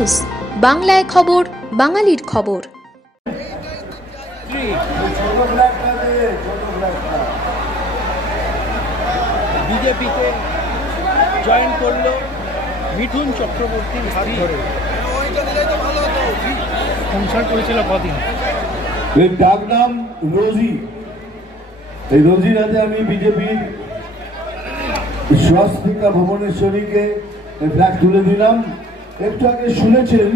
News বাংলায় খবর বাঙালির খবর। বিজেপিতে জয়েন করল মিঠুন চক্রবর্তীর হাত ধরে সংসার করেছিল কদিন। এর ডাক নাম রোজি। এই রোজির হাতে আমি বিজেপির স্বাস্থিকা ভুবনেশ্বরীকে ফ্ল্যাগ তুলে দিলাম। একটু আগে শুনেছেন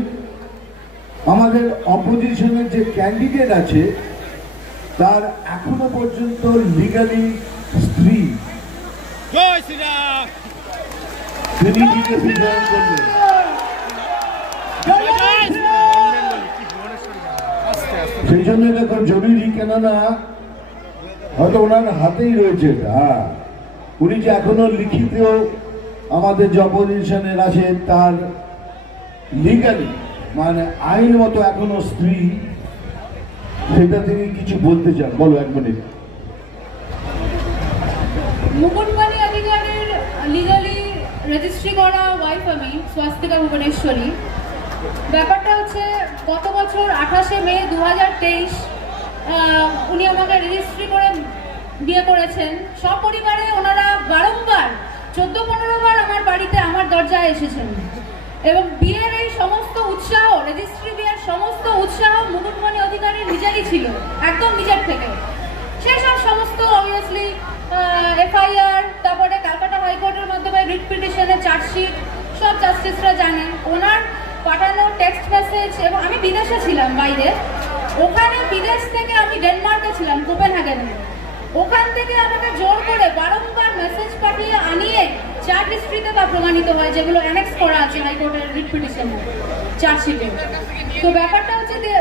আমাদের অপোজিশনের যে ক্যান্ডিডেট আছে তার এখনও পর্যন্ত লিগালি স্ত্রী। জয় তিনি বিজেপি জয়েন করলেন। সেই জন্য এটা খুব জরুরি কেননা হয়তো ওনার হাতেই রয়েছে হ্যাঁ। উনি যে এখনও লিখিত আমাদের যে অপোজিশনের আছে তার লিগালি মানে আইন মতো এখনও স্ত্রী, সেটা তিনি কিছু বলতে চান? বলো এক মিনিট। মুকুটমণি অধিকারের লিগালি রেজিস্ট্রি করা ওয়াইফ আমি, স্বাস্তিকা ভুবনেশ্বরী। ব্যাপারটা হচ্ছে, গত বছর আঠাশে মে দু হাজার তেইশ উনি আমাকে রেজিস্ট্রি করে বিয়ে করেছেন। সপরিবারে ওনারা বারংবার, চোদ্দ পনেরো বার আমার বাড়িতে আমার দরজায় এসেছেন। এবং বিয়ের এই সমস্ত উৎসাহ রেজিস্ট্রি বিয়ের সমস্ত উৎসাহ মুকুটমণি অধিকারীর নিজেরই ছিল, একদম নিজের থেকে। সেসব সমস্ত অবভিয়াসলি এফআইআর তারপরে ক্যালকাটা হাইকোর্টের মাধ্যমে রিট পিটিশনের চার্জশিট সব জাস্টিসরা জানেন ওনার পাঠানো টেক্সট মেসেজ এবং আমি বিদেশে ছিলাম বাইরে ওখানে বিদেশ থেকে আমি ডেনমার্কে ছিলাম কোপেনহেগেনে ওখান থেকে আমাকে জোর করে বারংবার মেসেজ পাঠিয়ে আনিয়ে চার ডিস্ট্রিক্টে তা প্রমাণিত হয়, যেগুলো অ্যানেক্স করা আছে হাইকোর্টের রিট পিটিশনে চার্জশিটে তো ব্যাপারটা হচ্ছে যে,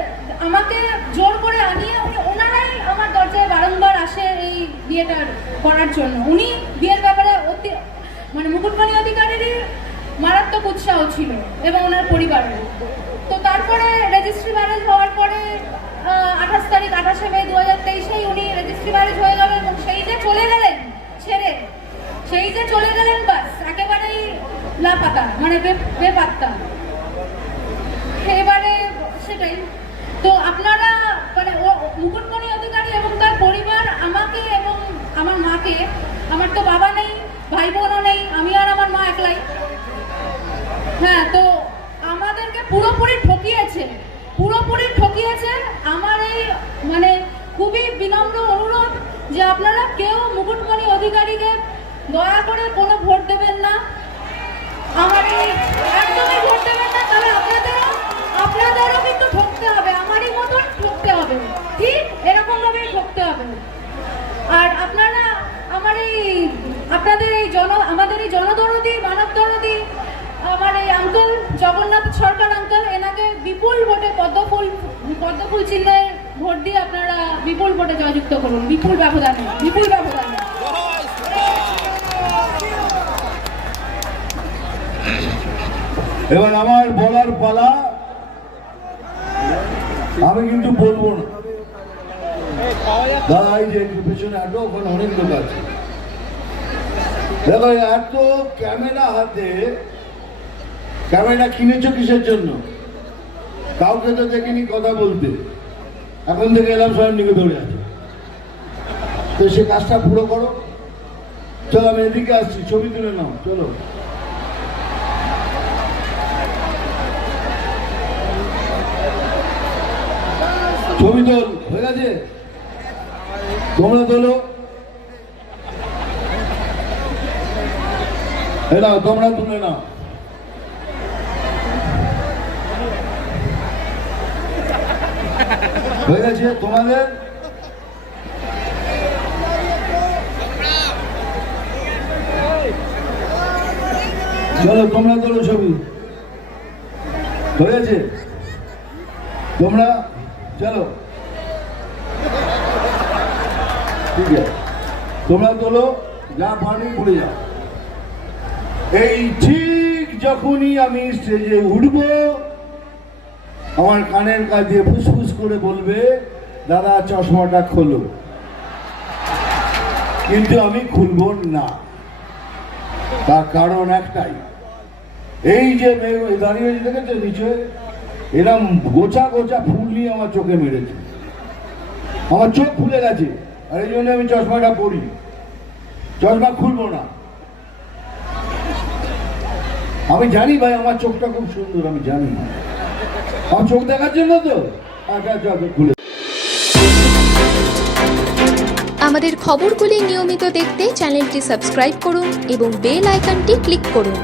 আমাকে জোর করে আনিয়ে উনি, ওনারাই আমার দরজায় বারংবার আসে এই বিয়েটা করার জন্য। উনি বিয়ের ব্যাপারে অতি মানে মুকুটমণি অধিকারীরই মারাত্মক উৎসাহ ছিল এবং ওনার পরিবারের। তো তারপরে রেজিস্ট্রি ম্যারেজ হওয়ার পরে আঠাশ তারিখ, আঠাশে মে দু হাজার তেইশেই উনি রেজিস্ট্রি ম্যারেজ হয়ে গেল এবং সেই যে চলে গেলেন ছেড়ে, সেই যে চলে গেলেন লাপাতা মানে বেপাত্তা। এবারে সেটাই। তো আপনারা মানে ও মুকুটমণি অধিকারী এবং তার পরিবার আমাকে এবং আমার মাকে, আমার তো বাবা নেই ভাই বোনও নেই, আমি আর আমার মা একলাই। হ্যাঁ তো আমাদেরকে পুরোপুরি ঠকিয়েছে পুরোপুরি ঠকিয়েছে আমার এই মানে খুবই বিনম্র অনুরোধ যে আপনারা কেউ মুকুটমণি অধিকারীকে দয়া করে কোনো ভোট দেবেন না। তাহলে হবে আমারই মতন হবে। হবে। আর আপনারা আমার এই আপনাদের এই জন আমাদের এই আমার এই জগন্নাথ সরকার আঙ্কল এনাকে বিপুল পদ্মফুল পদ্মফুল ভোট দিয়ে আপনারা বিপুল ভোটে জয়যুক্ত করুন। বিপুল ব্যবধানে বিপুল ব্যবধানে। এবার আমার বলার পালা আমি কিন্তু বলব না। অনেক আছে। ক্যামেরা হাতে কিনেছো কিসের জন্য? কাউকে তো দেখিনি কথা বলতে। এখন থেকে এলাম আছে। তো সে কাজটা পুরো করো। চলো, আমি এদিকে আসছি, ছবি তুলে নাও, চলো। ছবি তোল হয়ে গেছে। তোমরা তোলো। এ নাও, তোমরা তুলে নাও। হয়ে গেছে তোমাদের। চলো, তোমরা তোলো ছবি। হয়ে গেছে। তোমরা, চলো। ঠিক আছে। তোমরা তোলো যা পানি পড়ে যাও। এই ঠিক যখনই আমি স্টেজে উঠব, আমার কানের কাছে ফুসফুস করে বলবে, দাদা, চশমাটা খোলো। কিন্তু আমি খুলব না। তার কারণ একটাই। এই যে মেয়ে দাঁড়িয়ে দেখেছে নিচে? এরম গোছা গোছা ফুল নিয়ে আমার চোখে মেরেছে। আমার চোখ ফুলে গেছে। আর এই জন্য আমি চশমাটা পরি। চশমা খুলবো না। আমি জানি ভাই আমার চোখটা খুব সুন্দর আমি জানি। আমার চোখ দেখার জন্য তো আচ্ছা আচ্ছা আচ্ছা, খুলে আমাদের খবরগুলি নিয়মিত দেখতে চ্যানেলটি সাবস্ক্রাইব করুন এবং বেল আইকনটি ক্লিক করুন।